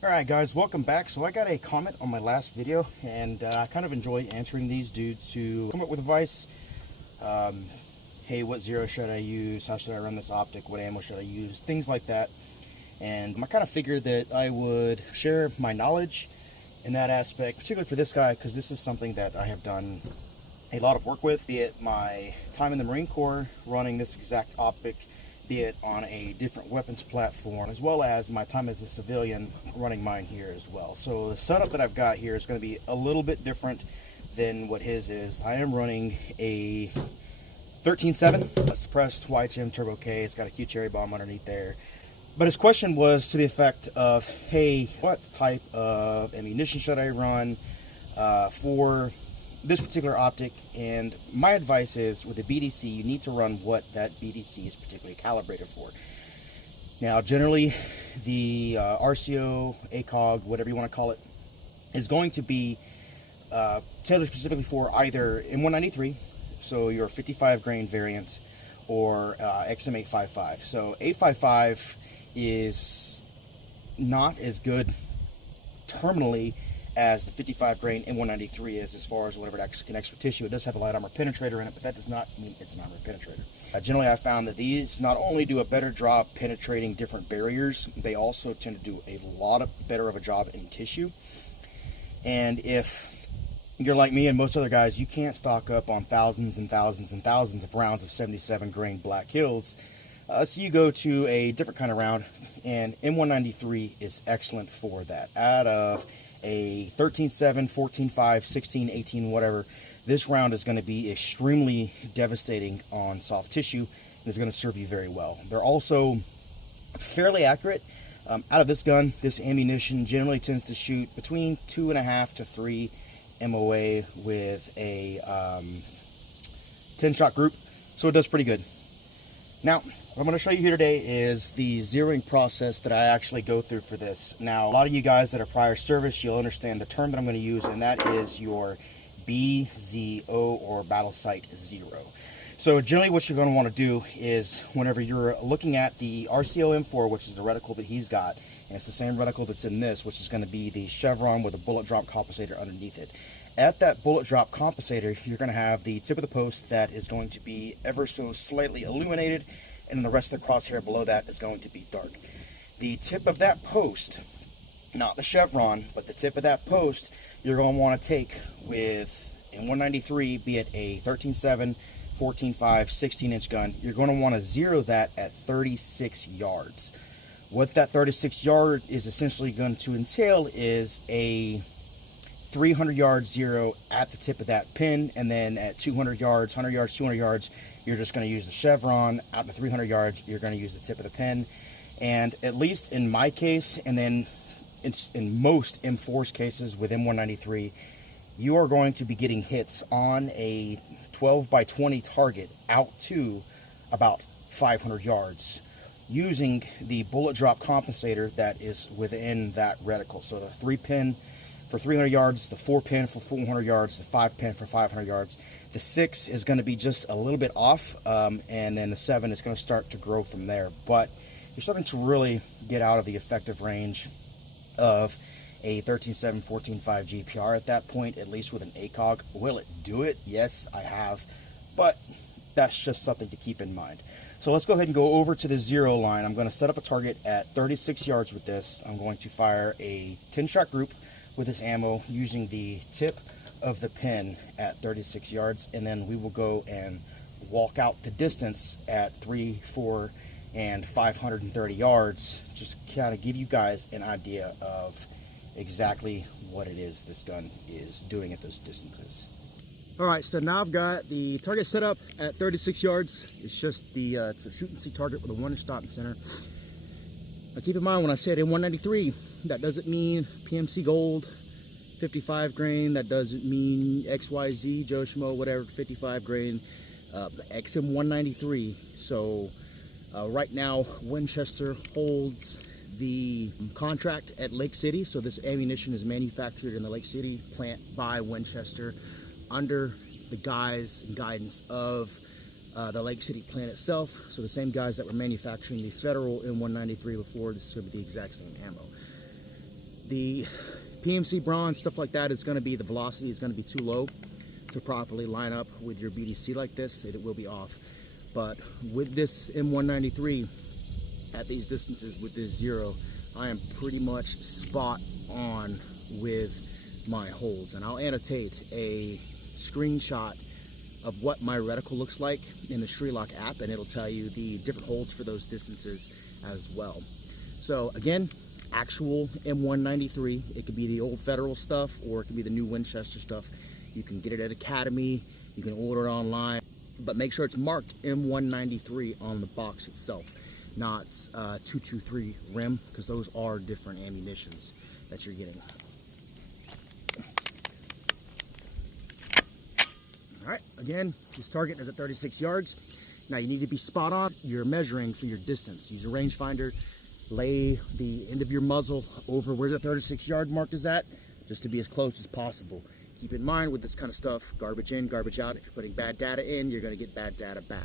Alright guys, welcome back. So I got a comment on my last video, and I kind of enjoy answering these dudes to come up with advice. Hey, what zero should I use? How should I run this optic? What ammo should I use? Things like that. And I kind of figured that I would share my knowledge in that aspect, particularly for this guy, because this is something that I have done a lot of work with, be it my time in the Marine Corps running this exact optic, be it on a different weapons platform, as well as my time as a civilian running mine here as well. So the setup that I've got here is going to be a little bit different than what his is. I am running a 13.7, a suppressed YHM Turbo K. It's got a cute cherry bomb underneath there. But his question was to the effect of, hey, what type of ammunition should I run for this particular optic? And my advice is, with the BDC, you need to run what that BDC is particularly calibrated for. Now, generally, the RCO, ACOG, whatever you want to call it, is going to be tailored specifically for either M193, so your 55 grain variant, or XM855. So 855 is not as good terminally as the 55 grain M193 is, as far as whatever it connects with tissue. It does have a light armor penetrator in it, but that does not mean it's an armor penetrator. Generally, I found that these not only do a better job penetrating different barriers, they also tend to do a lot better of a job in tissue. And if you're like me and most other guys, you can't stock up on thousands and thousands and thousands of rounds of 77 grain Black Hills, so you go to a different kind of round, and M193 is excellent for that. Out of a 13.7, 14.5, 16, 18, whatever, this round is going to be extremely devastating on soft tissue and is going to serve you very well. They're also fairly accurate. Out of this gun, this ammunition generally tends to shoot between 2.5 to 3 MOA with a 10-shot group, so it does pretty good. Now, what I'm going to show you here today is the zeroing process that I actually go through for this. Now, a lot of you guys that are prior service, you'll understand the term that I'm going to use, and that is your BZO, or Battle Site Zero. So generally what you're going to want to do is, whenever you're looking at the RCO M4, which is the reticle that he's got, and it's the same reticle that's in this, which is going to be the chevron with a bullet drop compensator underneath it. At that bullet drop compensator, you're going to have the tip of the post that is going to be ever so slightly illuminated, and then the rest of the crosshair below that is going to be dark. The tip of that post, not the chevron, but the tip of that post, you're going to want to take with M193, be it a 13.7, 14.5, 16-inch gun. You're going to want to zero that at 36 yards. What that 36 yard is essentially going to entail is a 300 yard zero at the tip of that pin, and then at 200 yards, 100 yards, 200 yards, you're just going to use the chevron. Out to 300 yards, you're going to use the tip of the pin. And at least in my case, and then in most M4's cases with M193, you are going to be getting hits on a 12 by 20 target out to about 500 yards using the bullet drop compensator that is within that reticle. So the 3-pin for 300 yards, the 4-pin for 400 yards, the 5-pin for 500 yards. The 6 is going to be just a little bit off, and then the 7 is going to start to grow from there. But you're starting to really get out of the effective range of a 13.7, 14.5 GPR at that point, at least with an ACOG. Will it do it? Yes, I have. But that's just something to keep in mind. So let's go ahead and go over to the zero line. I'm going to set up a target at 36 yards with this. I'm going to fire a 10-shot group with this ammo using the tip of the pin at 36 yards, and then we will go and walk out the distance at 3, 4, and 530 yards, just kind of give you guys an idea of exactly what it is this gun is doing at those distances. Alright, so now I've got the target set up at 36 yards. It's just the it's a shoot and see target with a 1-inch dot in the center. Now keep in mind, when I said M193, that doesn't mean PMC Gold, 55 grain, that doesn't mean XYZ, Joe Schmo, whatever, 55 grain, XM193. So right now, Winchester holds the contract at Lake City. So this ammunition is manufactured in the Lake City plant by Winchester under the guise and guidance of the Lake City plant itself. So the same guys that were manufacturing the federal M193 before, this is going to be the exact same ammo. The PMC bronze, stuff like that, is going to be, the velocity is going to be too low to properly line up with your BDC like this. It will be off. But with this M193 at these distances with this zero, I am pretty much spot on with my holds. And I'll annotate a screenshot of what my reticle looks like in the Trijicon app, and it'll tell you the different holds for those distances as well. So again, actual M193, it could be the old Federal stuff or it could be the new Winchester stuff. You can get it at Academy, you can order it online, but make sure it's marked M193 on the box itself, not 223 rim, because those are different ammunitions that you're getting. All right, again, this target is at 36 yards. Now you need to be spot on. You're measuring for your distance. Use a rangefinder, lay the end of your muzzle over where the 36-yard mark is at, just to be as close as possible. Keep in mind with this kind of stuff, garbage in, garbage out. If you're putting bad data in, you're gonna get bad data back.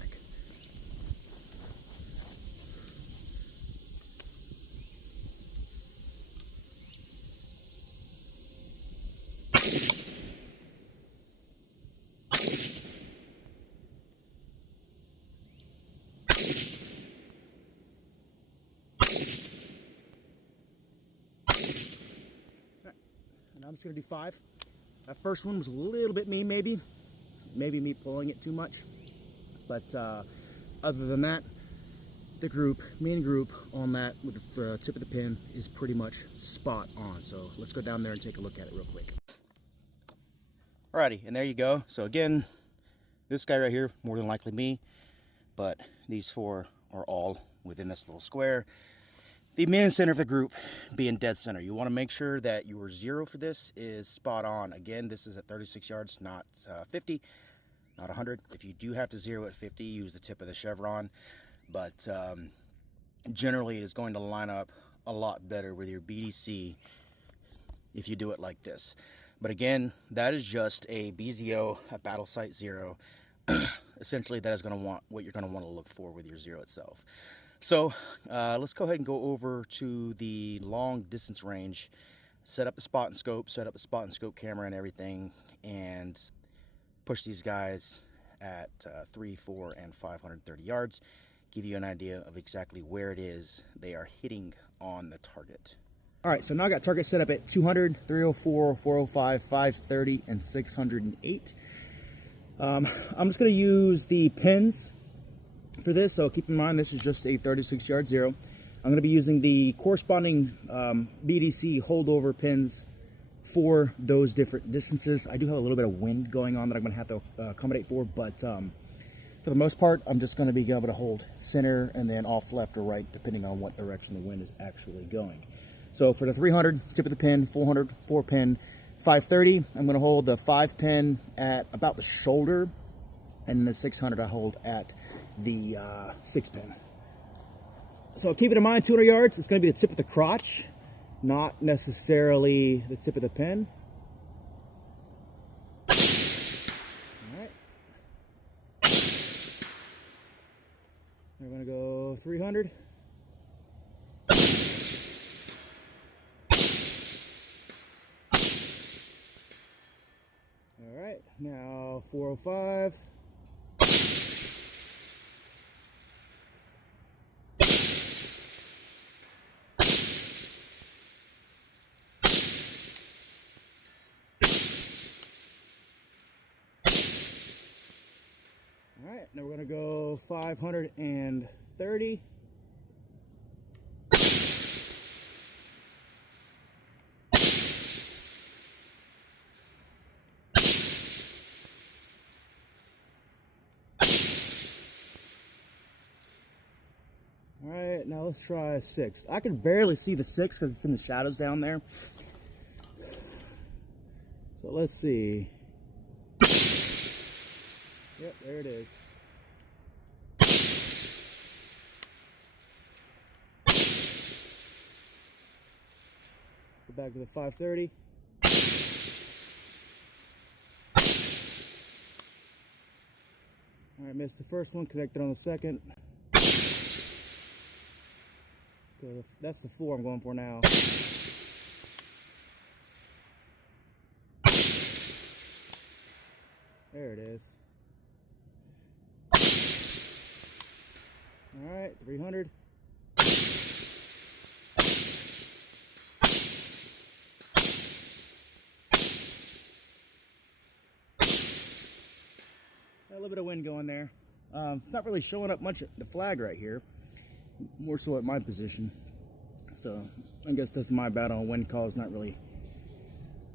And I'm just gonna do 5. That first one was a little bit me, maybe me pulling it too much. But other than that, the group, main group on that with the tip of the pin is pretty much spot on. So let's go down there and take a look at it real quick. Alrighty, and there you go. So again, this guy right here, more than likely me, but these 4 are all within this little square. The main center of the group being dead center. You want to make sure that your zero for this is spot on. Again, this is at 36 yards, not 50, not 100. If you do have to zero at 50, use the tip of the chevron. But generally, it is going to line up a lot better with your BDC if you do it like this. But again, that is just a BZO, a battle sight zero. Essentially, that is going to want what you're going to want to look for with your zero itself. So let's go ahead and go over to the long distance range, set up the spot and scope, set up the spot and scope camera and everything, and push these guys at 3, 4, and 530 yards. Give you an idea of exactly where it is they are hitting on the target. All right, so now I got target set up at 200, 304, 405, 530, and 608. I'm just going to use the pins for this, so keep in mind this is just a 36-yard zero. I'm going to be using the corresponding BDC holdover pins for those different distances. I do have a little bit of wind going on that I'm going to have to accommodate for, but for the most part, I'm just going to be able to hold center and then off left or right, depending on what direction the wind is actually going. So for the 300, tip of the pin, 400, 4-pin, 530, I'm going to hold the 5-pin at about the shoulder, and the 600 I hold at the 6-pin. So keep it in mind, 200 yards, it's going to be the tip of the crotch, not necessarily the tip of the pin. All right. We're going to go 300. All right, now 405. All right, now we're gonna go 530. All right, now let's try 6. I can barely see the 6 because it's in the shadows down there. So let's see. Yep, there it is. Go back to the 530. All right, missed the first one, connected on the second. That's the 4 I'm going for now. There it is. All right, 300. A little bit of wind going there. It's not really showing up much at the flag right here, more so at my position. So I guess that's my bad on wind calls, not really,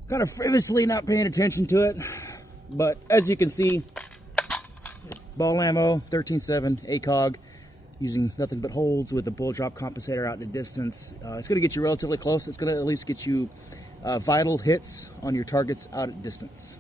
kind of frivolously not paying attention to it. But as you can see, ball ammo, 13.7 ACOG, using nothing but holds with the bullet drop compensator out in the distance. It's going to get you relatively close. It's going to at least get you vital hits on your targets out at distance.